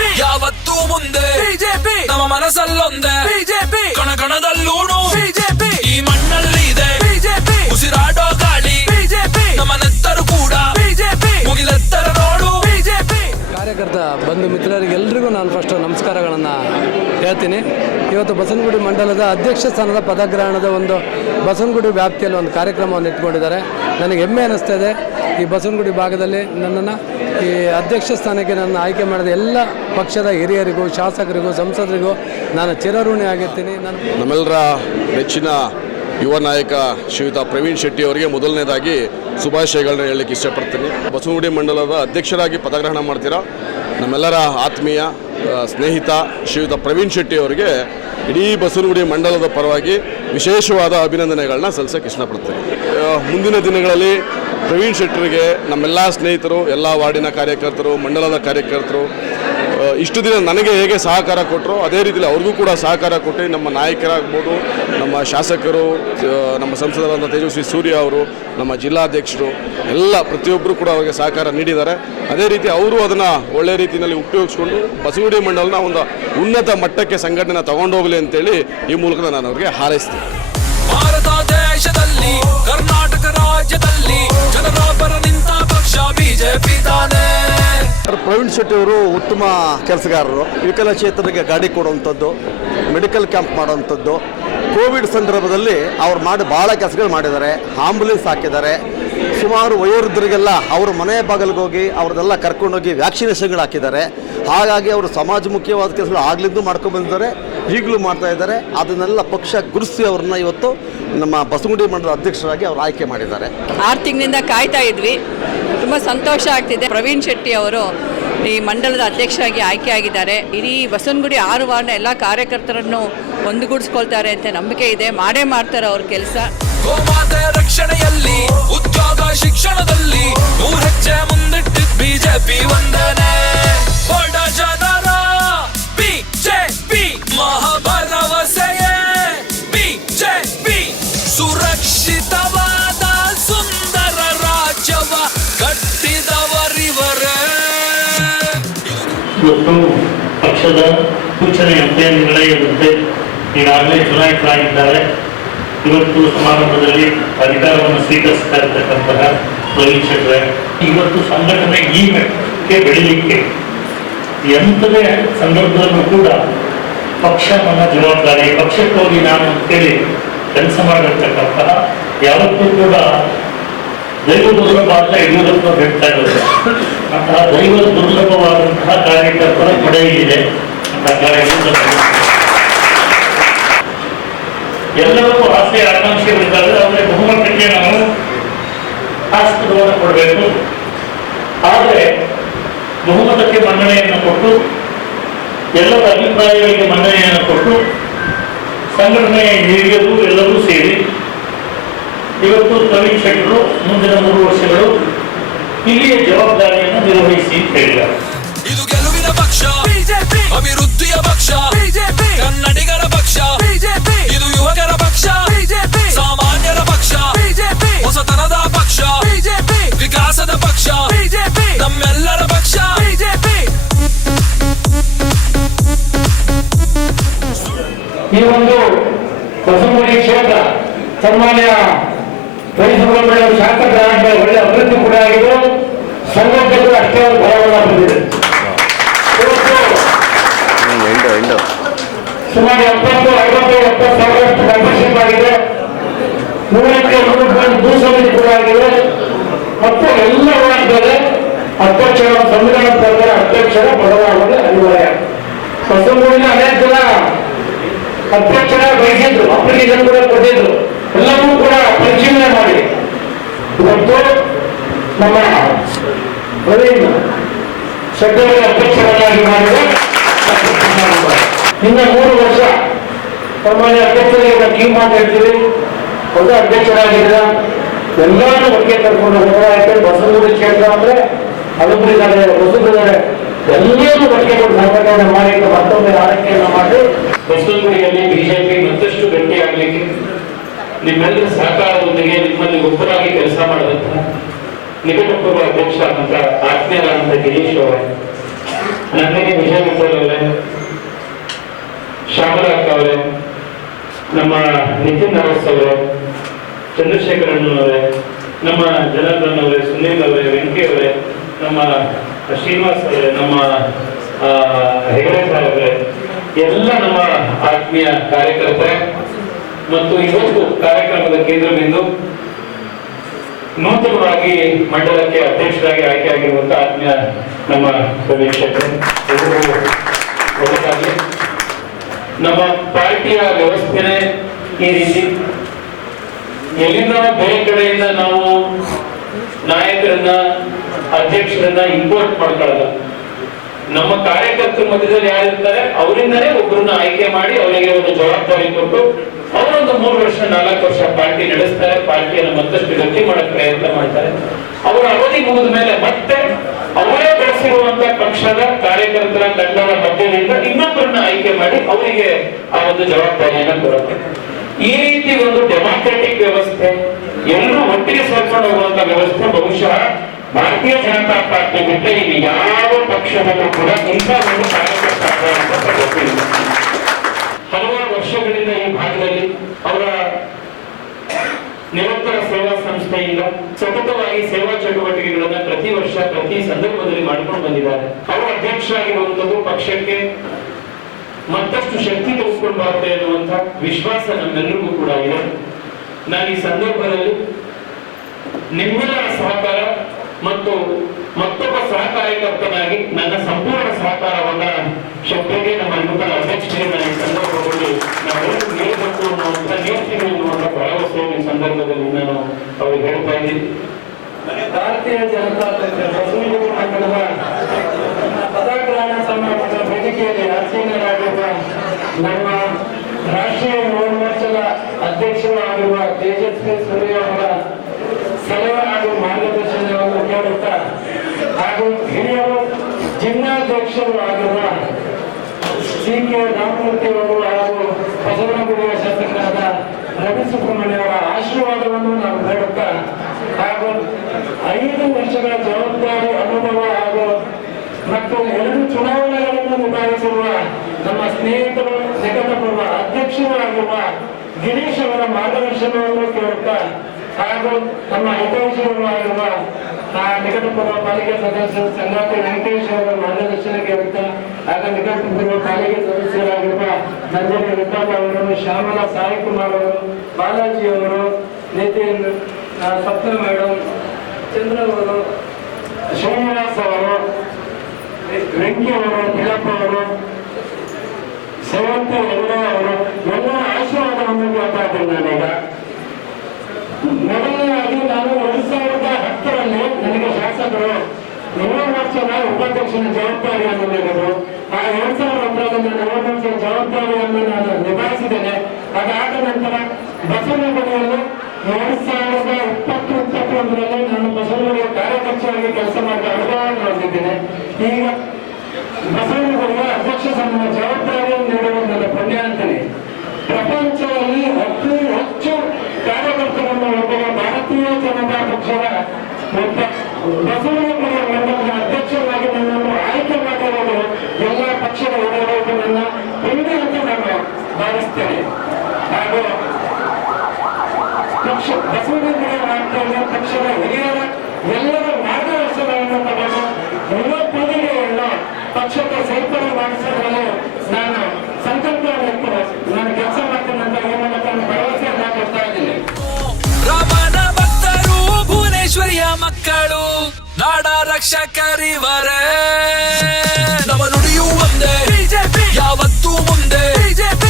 BJP ಯಾವತ್ತೂ ಮುಂದೆ. BJP ನಮ್ಮ ಮನಸ್ಸಲ್ಲೊಂದೇ. ಬಿಜೆಪಿ ಕಣಕಣದಲ್ಲೂನು ಬಿಜೆಪಿ ಈ ಮಣ್ಣಲ್ಲಿ ಇದೆ. ಬಿಜೆಪಿ ಉಸಿರಾಡೋ ಗಾಳಿ. ಬಿಜೆಪಿ ನಮ್ಮ ನೆತ್ತರು ಕೂಡ. ಬಿಜೆಪಿ ಮುಗಿಲೆತ್ತರ ನೋಡು. ಬಿಜೆಪಿ ಕಾರ್ಯಕರ್ತ ಬಂಧು ಮಿತ್ರರಿಗೆ ಎಲ್ರಿಗೂ ನಾನು ಫಸ್ಟ್ ನಮಸ್ಕಾರಗಳನ್ನು ಹೇಳ್ತೀನಿ. ಇವತ್ತು ಬಸವನಗುಡಿ ಮಂಡಲದ ಅಧ್ಯಕ್ಷ ಸ್ಥಾನದ ಪದಗ್ರಹಣದ ಒಂದು ಬಸವನಗುಡಿ ವ್ಯಾಪ್ತಿಯಲ್ಲಿ ಒಂದು ಕಾರ್ಯಕ್ರಮವನ್ನು ಇಟ್ಕೊಂಡಿದ್ದಾರೆ ನನಗೆ ಹೆಮ್ಮೆ ಅನ್ನಿಸ್ತಾ ಇದೆ. ಈ ಬಸವನಗುಡಿ ಭಾಗದಲ್ಲಿ ನನ್ನನ್ನು ಈ ಅಧ್ಯಕ್ಷ ಸ್ಥಾನಕ್ಕೆ ನನ್ನ ಆಯ್ಕೆ ಮಾಡಿದ ಎಲ್ಲ ಪಕ್ಷದ ಹಿರಿಯರಿಗೂ, ಶಾಸಕರಿಗೂ, ಸಂಸದರಿಗೂ ನಾನು ಚಿರಋಣಿ ಆಗಿರ್ತೀನಿ. ನಮ್ಮೆಲ್ಲರ ನೆಚ್ಚಿನ ಯುವ ನಾಯಕ ಶ್ರೀಯುತ ಪ್ರವೀಣ್ ಶೆಟ್ಟಿ ಅವರಿಗೆ ಮೊದಲನೇದಾಗಿ ಶುಭಾಶಯಗಳನ್ನ ಹೇಳಲಿಕ್ಕೆ ಇಷ್ಟಪಡ್ತೀನಿ. ಬಸವಗುಡಿ ಮಂಡಲದ ಅಧ್ಯಕ್ಷರಾಗಿ ಪದಗ್ರಹಣ ಮಾಡ್ತೀರಾ? ನಮ್ಮೆಲ್ಲರ ಆತ್ಮೀಯ ಸ್ನೇಹಿತ ಶ್ರೀಯುತ ಪ್ರವೀಣ್ ಶೆಟ್ಟಿ ಅವರಿಗೆ ಇಡೀ ಬಸವನಗುಡಿ ಮಂಡಲದ ಪರವಾಗಿ ವಿಶೇಷವಾದ ಅಭಿನಂದನೆಗಳನ್ನ ಸಲ್ಲಿಸೋಕೆ ಇಷ್ಟಪಡ್ತೇನೆ. ಮುಂದಿನ ದಿನಗಳಲ್ಲಿ ಪ್ರವೀಣ್ ಶೆಟ್ಟರಿಗೆ ನಮ್ಮೆಲ್ಲ ಸ್ನೇಹಿತರು, ಎಲ್ಲ ವಾರ್ಡಿನ ಕಾರ್ಯಕರ್ತರು, ಮಂಡಲದ ಕಾರ್ಯಕರ್ತರು ಇಷ್ಟು ದಿನ ನನಗೆ ಹೇಗೆ ಸಹಕಾರ ಕೊಟ್ಟರು ಅದೇ ರೀತಿಯಲ್ಲಿ ಅವ್ರಿಗೂ ಕೂಡ ಸಹಕಾರ ಕೊಟ್ಟು ನಮ್ಮ ನಾಯಕರಾಗ್ಬೋದು ಶಾಸಕರು ನಮ್ಮ ಸಂಸದರಾದ ತೇಜಸ್ವಿ ಸೂರ್ಯ ಅವರು, ನಮ್ಮ ಜಿಲ್ಲಾಧ್ಯಕ್ಷರು, ಎಲ್ಲ ಪ್ರತಿಯೊಬ್ಬರು ಕೂಡ ಅವರಿಗೆ ಸಹಕಾರ ನೀಡಿದ್ದಾರೆ. ಅದೇ ರೀತಿ ಅವರು ಅದನ್ನು ಒಳ್ಳೆ ರೀತಿಯಲ್ಲಿ ಉಪಯೋಗಿಸ್ಕೊಂಡು ಬಸವಡಿ ಮಂಡಲನ ಒಂದು ಉನ್ನತ ಮಟ್ಟಕ್ಕೆ ಸಂಘಟನೆ ತಗೊಂಡೋಗಲಿ ಅಂತೇಳಿ ಈ ಮೂಲಕ ನಾನು ಅವರಿಗೆ ಹಾರೈಸ್ತೀನಿ. ದೇಶದಲ್ಲಿ, ಕರ್ನಾಟಕ ರಾಜ್ಯದಲ್ಲಿ ಜನರ ಪರ ನಿಂತ ಪಕ್ಷ ಬಿಜೆಪಿ ತಾನೇ. ಪ್ರವೀಣ್ ಶೆಟ್ಟಿ ಅವರು ಉತ್ತಮ ಕೆಲಸಗಾರರು. ವಿಕಲಚೇತನರಿಗೆ ಗಾಡಿ ಕೊಡುವಂಥದ್ದು, ಮೆಡಿಕಲ್ ಕ್ಯಾಂಪ್ ಮಾಡುವಂಥದ್ದು. ಕೋವಿಡ್ ಸಂದರ್ಭದಲ್ಲಿ ಅವ್ರು ಮಾಡಿ ಭಾಳ ಕೆಲಸಗಳು ಮಾಡಿದ್ದಾರೆ. ಆಂಬುಲೆನ್ಸ್ ಹಾಕಿದ್ದಾರೆ. ಸುಮಾರು ವಯೋವೃದ್ಧರಿಗೆಲ್ಲ ಅವರು ಮನೆ ಬಾಗಿಲಿಗೆ ಹೋಗಿ ಕರ್ಕೊಂಡೋಗಿ ವ್ಯಾಕ್ಸಿನೇಷನ್ಗಳು ಹಾಕಿದ್ದಾರೆ. ಹಾಗಾಗಿ ಅವರು ಸಮಾಜಮುಖಿಯಾದ ಕೆಲಸಗಳು ಆಗ್ಲಿಂದ ಮಾಡ್ಕೊಂಡು ಬಂದಿದ್ದಾರೆ. ಈಗಲೂ ಮಾಡ್ತಾ ಇದ್ದಾರೆ. ಅದನ್ನೆಲ್ಲ ಪಕ್ಷ ಗುರುಸಿ ಅವ್ರನ್ನ ಇವತ್ತು ನಮ್ಮ ಬಸವಗುಡಿ ಮಂಡಲ ಅಧ್ಯಕ್ಷರಾಗಿ ಅವರು ಆಯ್ಕೆ ಮಾಡಿದ್ದಾರೆ. ಆರು ತಿಂಗಳಿಂದ ಕಾಯ್ತಾ ಇದ್ವಿ. ತುಂಬ ಸಂತೋಷ ಆಗ್ತಿದೆ. ಪ್ರವೀಣ್ ಶೆಟ್ಟಿ ಅವರು ಈ ಮಂಡಲದ ಅಧ್ಯಕ್ಷರಾಗಿ ಆಯ್ಕೆ ಆಗಿದ್ದಾರೆ. ಇಡೀ ಬಸವನಗುಡಿ ಆರು ವಾರ್ಡ್ನ ಎಲ್ಲ ಕಾರ್ಯಕರ್ತರನ್ನು ಒಂದುಗೂಡಿಸ್ಕೊಳ್ತಾರೆ ಅಂತ ನಂಬಿಕೆ ಇದೆ. ಮಾಡೇ ಮಾಡ್ತಾರೆ ಅವ್ರ ಕೆಲಸ. ಗೋಮಾತೆ ರಕ್ಷಣೆಯಲ್ಲಿ ಉದ್ಯೋಗ ಶಿಕ್ಷಣದಲ್ಲಿ ಹೆಜ್ಜೆ ಮುಂದಿಟ್ಟಿದ್ ಬಿಜೆಪಿ ವಂದನೆ ಇವತ್ತು ಪಕ್ಷದ ಸೂಚನೆಯಂತೆ ನಿರ್ಣಯದಂತೆ ಈಗಾಗಲೇ ಚುನಾಯಿತರಾಗಿದ್ದಾರೆ. ಇವತ್ತು ಸಮಾರಂಭದಲ್ಲಿ ಅಧಿಕಾರವನ್ನು ಸ್ವೀಕರಿಸ್ತಾ ಇರತಕ್ಕಂತಹ ಶೆಟ್ರೆ, ಇವತ್ತು ಸಂಘಟನೆ ಈ ಮಟ್ಟಕ್ಕೆ ಬೆಳಿಲಿಕ್ಕೆ ಎಂಥದೇ ಸಂದರ್ಭದಲ್ಲೂ ಕೂಡ ಪಕ್ಷ ನನ್ನ ಜವಾಬ್ದಾರಿ, ಪಕ್ಷಕ್ಕೆ ಹೋಗಿ ನಾನು ಅಂತೇಳಿ ಕೆಲಸ ಮಾಡಿರ್ತಕ್ಕಂತಹ ಯಾವತ್ತೂ ಕೂಡ ದೈವ ಪಾತ್ರ ಯಡಿಯೂರಪ್ಪ ಹೇಳ್ತಾ ಇರೋದು ಅಂತಹ ದೈವ ದುರ್ಲಭವಾದಂತಹ ಕಾರ್ಯಕರ್ತರ ಪಡೆಯಲಿದೆ ಅಂತ ಕಾರ್ಯಕ್ರಮ ಎಲ್ಲರಿಗೂ ಆಸೆ ಆಕಾಂಕ್ಷೆಗಳಿದ್ದಾವೆ ಆದರೆ ಬಹುಮತಕ್ಕೆ ನಾವು ಆಸ್ಪದವನ್ನು ಕೊಡಬೇಕು. ಆದರೆ ಬಹುಮತಕ್ಕೆ ಮನ್ನಣೆಯನ್ನು ಕೊಟ್ಟು, ಎಲ್ಲರ ಅಭಿಪ್ರಾಯಗಳಿಗೆ ಮನ್ನಣೆಯನ್ನು ಕೊಟ್ಟು, ಸಂಘಟನೆ ಹಿರಿಯರು ಎಲ್ಲರೂ ಸೇರಿ ಇವತ್ತು ಪ್ರವೀಣ್ ಮುಂದಿನ ಮೂರು ವರ್ಷಗಳು ಇಲ್ಲಿಯ ಜವಾಬ್ದಾರಿಯನ್ನು ನಿರ್ವಹಿಸಿ ಅಂತ ಹೇಳಿದ್ದಾರೆ ಇದು ಗೆಲುವಿನ ಪಕ್ಷ ಬಿಜೆಪಿ ಅಭಿವೃದ್ಧಿಯ ಪಕ್ಷ ಬಿಜೆಪಿ ಒಂದು ಫಲವನ್ನ ಬಂದಿದೆ ಸುಮಾರು ಎಪ್ಪತ್ತು ಐವತ್ತು ಎಪ್ಪತ್ತು ಸಾವಿರಷ್ಟು ಮೆಂಬರ್ಶಿಪ್ ಆಗಿದೆ ನೂರಕ್ಕೆ ನೂರು ಭೂ ಸಮಿತಿ ಕೂಡ ಆಗಿದೆ ಮತ್ತು ಎಲ್ಲ ಒಳಗಿದೆ ಅಧ್ಯಕ್ಷರ ಸಂವಿಧಾನದ ಪ್ರಕಾರ ಅಧ್ಯಕ್ಷರ ಬದಲಾವಣೆ ಅನಿವಾರ್ಯ ಬಸವಗುಡಿನ ಅನೇಕ ಜನ ಅಧ್ಯಕ್ಷರ ವಹಿಸಿದ್ರು ಅಪ್ಲಿಕೇಶನ್ ಕೂಡ ಕೊಟ್ಟಿದ್ರು ಎಲ್ಲವೂ ಕೂಡ ಪರಿಶೀಲನೆ ಮಾಡಿ ಇವತ್ತು ನಮ್ಮ ಪ್ರವೀಣ್ ಶೆಟ್ಟರ್ ಅಧ್ಯಕ್ಷರನ್ನಾಗಿ ಮಾಡಿದ. ಇನ್ನು ಮೂರು ವರ್ಷ ಸಾಮಾನ್ಯ ಅಧ್ಯಕ್ಷರಿಗೆ ಟೀಮ್ ಅಂತ ಹೇಳ್ತೀವಿ ಹೊಸ ಅಧ್ಯಕ್ಷರಾಗಿದ್ದ ಎಲ್ಲರೂ ಒಟ್ಟಿಗೆ ಕರ್ಕೊಂಡು ಹೋಗ್ತಾರೆ. ಯಾಕಂದ್ರೆ ಬಸವಗುಡಿ ಕ್ಷೇತ್ರ ಅಂದ್ರೆ ಹಲವರಿದ್ದಾರೆ ಹೊಸಬರಿದ್ದಾರೆ ಎಲ್ಲರೂ ಒಟ್ಟಿಗೆ ಕೊಟ್ಟು ಸಂಘಟನೆ ಮಾಡಿ ಮತ್ತೊಮ್ಮೆ ಆರೈಕೆಯನ್ನು ಮಾಡಿ ಬಸವಗುಡಿಯಲ್ಲಿ ಬಿಜೆಪಿ ಮತ್ತಷ್ಟು ಗಟ್ಟಿಯಾಗಲಿಕ್ಕೆ ನಿಮ್ಮೆಲ್ಲರ ಸಹಕಾರದೊಂದಿಗೆ ನಿಮ್ಮಲ್ಲಿ ಒಬ್ಬರಾಗಿ ಕೆಲಸ ನಿಕಟಪೂರ್ವ ಅಧ್ಯಕ್ಷ ಅಂತ ಆತ್ಮೀಯರಾದಂತ ಗಿರೀಶ್ ಅವರೇ ನನ್ನೇ ವಿಜಯ ಅವರೇ ಶ್ಯಾಮಲ ನಮ್ಮ ನಿತಿನ್ ಅರಸ್ ಅವರೇ ನಮ್ಮ ಜನಾರ್ದನ್ ಅವರೇ, ಸುನೀಲ್ ಅವರೇ, ವೆಂಕಿ ಅವರೇ, ನಮ್ಮ ಶ್ರೀನಿವಾಸ್ ಅವರೇ, ನಮ್ಮ ಹೆಗಡೆ ಅವರೇ, ಎಲ್ಲ ನಮ್ಮ ಆತ್ಮೀಯ ಕಾರ್ಯಕರ್ತರೇ ಮತ್ತು ಇವತ್ತು ಕಾರ್ಯಕ್ರಮದ ಕೇಂದ್ರ ಬಿಂದು ನೂತನವಾಗಿ ಮಂಡಲಕ್ಕೆ ಅಧ್ಯಕ್ಷರಾಗಿ ಆಯ್ಕೆಯಾಗಿರುವಂತಹ ಆತ್ಮೀಯ ನಮ್ಮ ಒಳ್ಳೆಯದಾಗಲಿ ನಮ್ಮ ಪಾರ್ಟಿಯ ವ್ಯವಸ್ಥೆನೇ ಈ ರೀತಿ. ಎಲ್ಲಿಂದ ಬೇರೆ ಕಡೆಯಿಂದ ನಾವು ನಾಯಕರನ್ನ, ಅಧ್ಯಕ್ಷರನ್ನ ಇಂಪೋರ್ಟ್ ಮಾಡ್ಕೊಳ್ಳಲ್ಲ ನಮ್ಮ ಕಾರ್ಯಕರ್ತರ ಮಧ್ಯದಲ್ಲಿ ಯಾರಿರ್ತಾರೆ ಅವರಿಂದನೇ ಒಬ್ಬರನ್ನ ಆಯ್ಕೆ ಮಾಡಿ ಅವರಿಗೆ ಒಂದು ಜವಾಬ್ದಾರಿ ಕೊಟ್ಟು ಅವರೊಂದು ಮೂರು ವರ್ಷ, ನಾಲ್ಕು ವರ್ಷ ಪಾರ್ಟಿ ನಡೆಸ್ತಾರೆ, ಪಾರ್ಟಿಯನ್ನು ಮತ್ತಷ್ಟು ಗಟ್ಟಿ ಮಾಡಕ್ ಪ್ರಯತ್ನ ಮಾಡ್ತಾರೆ. ಅವರ ಅವಧಿ ಮುಗಿದ ಮೇಲೆ ಮತ್ತೆ ಅವರೇ ಬೆಳೆಸಿರುವಂತ ಪಕ್ಷದ ಕಾರ್ಯಕರ್ತರ ತಂಡದ ಮಧ್ಯದಿಂದ ಇನ್ನೊಬ್ಬರನ್ನ ಆಯ್ಕೆ ಮಾಡಿ ಅವರಿಗೆ ಆ ಒಂದು ಜವಾಬ್ದಾರಿಯನ್ನ ಕೊಡುತ್ತೆ. ಈ ರೀತಿ ಒಂದು ಡೆಮಾಕ್ರೆಟಿಕ್ ವ್ಯವಸ್ಥೆ, ಎಲ್ಲರೂ ಒಟ್ಟಿಗೆ ಸೇರ್ಕೊಂಡು ಹೋಗುವಂತ ವ್ಯವಸ್ಥೆ ಬಹುಶಃ ಭಾರತೀಯ ಜನತಾ ಪಾರ್ಟಿ ಬಿಟ್ಟರೆ ಇಲ್ಲಿ ಯಾವ ಪಕ್ಷದಲ್ಲೂ ಕೂಡ ಇಂಥ ಒಂದು ಕಾರ್ಯಕರ್ತ ಹಲವಾರು ವರ್ಷಗಳಿಂದ ಈ ಭಾಗದಲ್ಲಿ ಅವರ ನಿರಂತರ ಸೇವಾ ಸಂಸ್ಥೆಯಿಂದ ಸತತವಾಗಿ ಸೇವಾ ಚಟುವಟಿಕೆಗಳನ್ನ ಪ್ರತಿ ವರ್ಷ, ಪ್ರತಿ ಸಂದರ್ಭದಲ್ಲಿ ಮಾಡಿಕೊಂಡು ಬಂದಿದ್ದಾರೆ. ಅವರು ಅಧ್ಯಕ್ಷರಾಗಿರುವಂತದ್ದು ಪಕ್ಷಕ್ಕೆ ಮತ್ತಷ್ಟು ಶಕ್ತಿ ತೋರಿಸ್ಕೊಂಡು ಬರುತ್ತೆ ಅನ್ನುವಂಥ ವಿಶ್ವಾಸ ನಮ್ಮೆಲ್ಲರಿಗೂ ಕೂಡ ಇದೆ. ನಾನು ಈ ಸಂದರ್ಭದಲ್ಲಿ ನಿಮ್ಮೆಲ್ಲರ ಸಹಕಾರ ಮತ್ತು ಮತ್ತೊಬ್ಬ ಸಹಕಾರ್ಯಕರ್ತನಾಗಿ ನನ್ನ ಸಂಪೂರ್ಣ ಸಹಕಾರವನ್ನ ಶಬ್ದಗೆ ನಮ್ಮ ನೂತನ ಅಧ್ಯಕ್ಷರಿಗೆ ಸಂದರ್ಭದಲ್ಲಿ ನಾವೆಲ್ಲರೂ ನೀಡಬೇಕು ಅನ್ನುವಂಥ ನೀಡ್ತೀನಿ ಅನ್ನುವಂಥ ಸಂದರ್ಭದಲ್ಲಿ ನಾನು ಅವ್ರಿಗೆ ಹೇಳ್ತಾ ಇದ್ದೀನಿ. ಭಾರತೀಯ ಜನತಾ ಪಕ್ಷದ ಪದಾಗ್ರಹಣ ಸಮಾರಂಭದ ವೇದಿಕೆಯಲ್ಲಿ ಆಸೀನರಾಗಿರುವ ನಮ್ಮ ರಾಷ್ಟ್ರೀಯ ಯುವ ಮೋರ್ಚಾದ ಅಧ್ಯಕ್ಷರು ಆಗಿರುವ ತೇಜಸ್ವಿ ಸೂರ್ಯ ಅವರ ಸಲಹೆ ಹಾಗೂ ಮಾರ್ಗದರ್ಶನವನ್ನು ಕೇಳುತ್ತಾ ಹಾಗೂ ಹಿರಿಯರು ಜಿಲ್ಲಾಧ್ಯಕ್ಷರು ಆಗಿರುವ ಸಿ ಕೆ ರಾಮಮೂರ್ತಿ ಅವರು ಹಾಗೂ ಬಸವನಗುಡಿಯ ಶಾಸಕರಾದ ರವಿ ಸುಬ್ರಹ್ಮಣ್ಯ ಅವರ ಆಶೀರ್ವಾದವನ್ನು ನಾವು ಬೇಡುತ್ತಾ ಹಾಗೂ ಐದು ವರ್ಷಗಳ ಜವಾಬ್ದಾರಿ ಅನುಭವ ಹಾಗೂ ಮತ್ತು ಎರಡು ಚುನಾವಣೆಗಳನ್ನು ನಿಭಾಯಿಸಿರುವ ನಮ್ಮ ಸ್ನೇಹಿತರು ನಿಕಟಪೂರ್ವ ಅಧ್ಯಕ್ಷರು ಆಗಿರುವ ಗಿರೀಶ್ ಅವರ ಮಾರ್ಗದರ್ಶನವನ್ನು ಕೇಳುತ್ತಾ ಹಾಗೂ ನಮ್ಮ ಹಿತೈಷಿಗಳು ಆಗಿರುವ ನಿಕಟಪೂರ್ವ ಪಾಲಿಕೆ ಸದಸ್ಯರು ಸಂಗಾತಿ ವೆಂಕಟೇಶ್ ಅವರ ಮಾರ್ಗದರ್ಶನ ಕೇಳುತ್ತಾ ಆಗ ನಿಕಟಪೂರ್ವ ಪಾಲಿಕೆ ಸದಸ್ಯರಾಗಿರುವ ನಂಜನಿ ವಿಠಾಲ್ ಅವರು ಶ್ಯಾಮಲ ಸಾಯಿ ಕುಮಾರ್ ಅವರು, ಬಾಲಾಜಿ ಅವರು ನಿತಿನ್ ಸಪ್ನ ಮೇಡಮ್ ಚಂದ್ರ ಅವರು, ಶ್ರೀನಿವಾಸ್ ಅವರು ವೆಂಕಿ ಅವರು ಬಿಳಪ್ಪ ಅವರು, ಸೇವಂತಿ ಅವರು ಎಲ್ಲ ಆಶೀರ್ವಾದವನ್ನು ಕೇಳ್ತಾ ಇದ್ದೀನಿ ನಾನೀಗ ಮೊದಲನೇದಾಗಿ ನಾನು ಎರಡ್ ಸಾವಿರದ ಹತ್ತರಲ್ಲಿ ನನಗೆ ಶಾಸಕರು ಮೋರ್ಚಾದ ಉಪಾಧ್ಯಕ್ಷನ ಜವಾಬ್ದಾರಿಯನ್ನು ನೀಡಿದರು ಆ ಎರಡ್ ಸಾವಿರದ ಹತ್ತರಲ್ಲಿ ನಾನು ಯುವ ಮೋರ್ಚಾದ ಜವಾಬ್ದಾರಿಯನ್ನು ನಾನು ನಿಭಾಯಿಸಿದ್ದೇನೆ ಅದಾದ ನಂತರ ಬಸವನಗುಡಿಯಲ್ಲಿ ಎರಡ್ ಸಾವಿರದ ಇಪ್ಪತ್ತು ಇಪ್ಪತ್ತೊಂದರಲ್ಲಿ ನಾನು ಬಸವನಗುಡಿಯ ಕಾರ್ಯದರ್ಶಿಯಾಗಿ ಕೆಲಸ ಮಾಡಿದ ಅನುಭವವನ್ನು ಹೊಂದಿದ್ದೇನೆ ಈಗ ಬಸವನಗುಡಿಯ ಅಧ್ಯಕ್ಷ ಸಂಘದ ಜವಾಬ್ದಾರಿಯನ್ನು ನೀಡುವುದು ನನ್ನ ಪುಣ್ಯ ಅಂತೀನಿ ಪ್ರಪಂಚದಲ್ಲಿ ಅತಿ ಹೆಚ್ಚು ಕಾರ್ಯಕರ್ತರನ್ನು ಹೊಂದಿರುವ ಭಾರತೀಯ ಜನತಾ ಪಕ್ಷದ ಒಬ್ಬ ಬಸವನಗುಡಿಯ ಮಂಡಲದ ಅಧ್ಯಕ್ಷರಾಗಿ ನನ್ನನ್ನು ಆಯ್ಕೆ ಮಾಡಿರುವುದು ಎಲ್ಲ ಪಕ್ಷದ ಹಿರಿಯರಿಗೆ ನನ್ನ ಹೆಮ್ಮೆ ಅಂತ ನಾನು ಭಾವಿಸ್ತೇನೆ ಹಾಗೂ ಪಕ್ಷ ಬಸವನಗುಡಿಯ ಮಾರ್ಗದಲ್ಲಿ ಪಕ್ಷದ ಹಿರಿಯರ ಎಲ್ಲರ ಮಾರ್ಗದರ್ಶನವನ್ನು ತಗೊಂಡು ಯುವ ಪೀಳಿಗೆಯನ್ನು ಪಕ್ಷಕ್ಕೆ ಸೇರ್ಪಡೆ ಮಾಡಿಸುವುದರಲ್ಲಿ ನಾನು ಸಂಕಲ್ಪವನ್ನು ಇಟ್ಟು ನಾನು ಕೆಲಸ ಮಾಡ್ತೇನೆ ಅಂತ ಈ ಮೂಲಕ ನಾನು ಭರವಸೆಯನ್ನ ಕೊಡ್ತಾ ಇದ್ದೀನಿ ರಾಮನ ಭಕ್ತರು ಭುವನೇಶ್ವರಿಯ ಮಕ್ಕಳು ನಾಡ ರಕ್ಷಕರಿವರೇ. ನಮ್ಮ ನುಡಿಯೂ ಒಂದೇ ಬಿಜೆಪಿ. ಯಾವತ್ತೂ ಮುಂದೆ ಬಿಜೆಪಿ.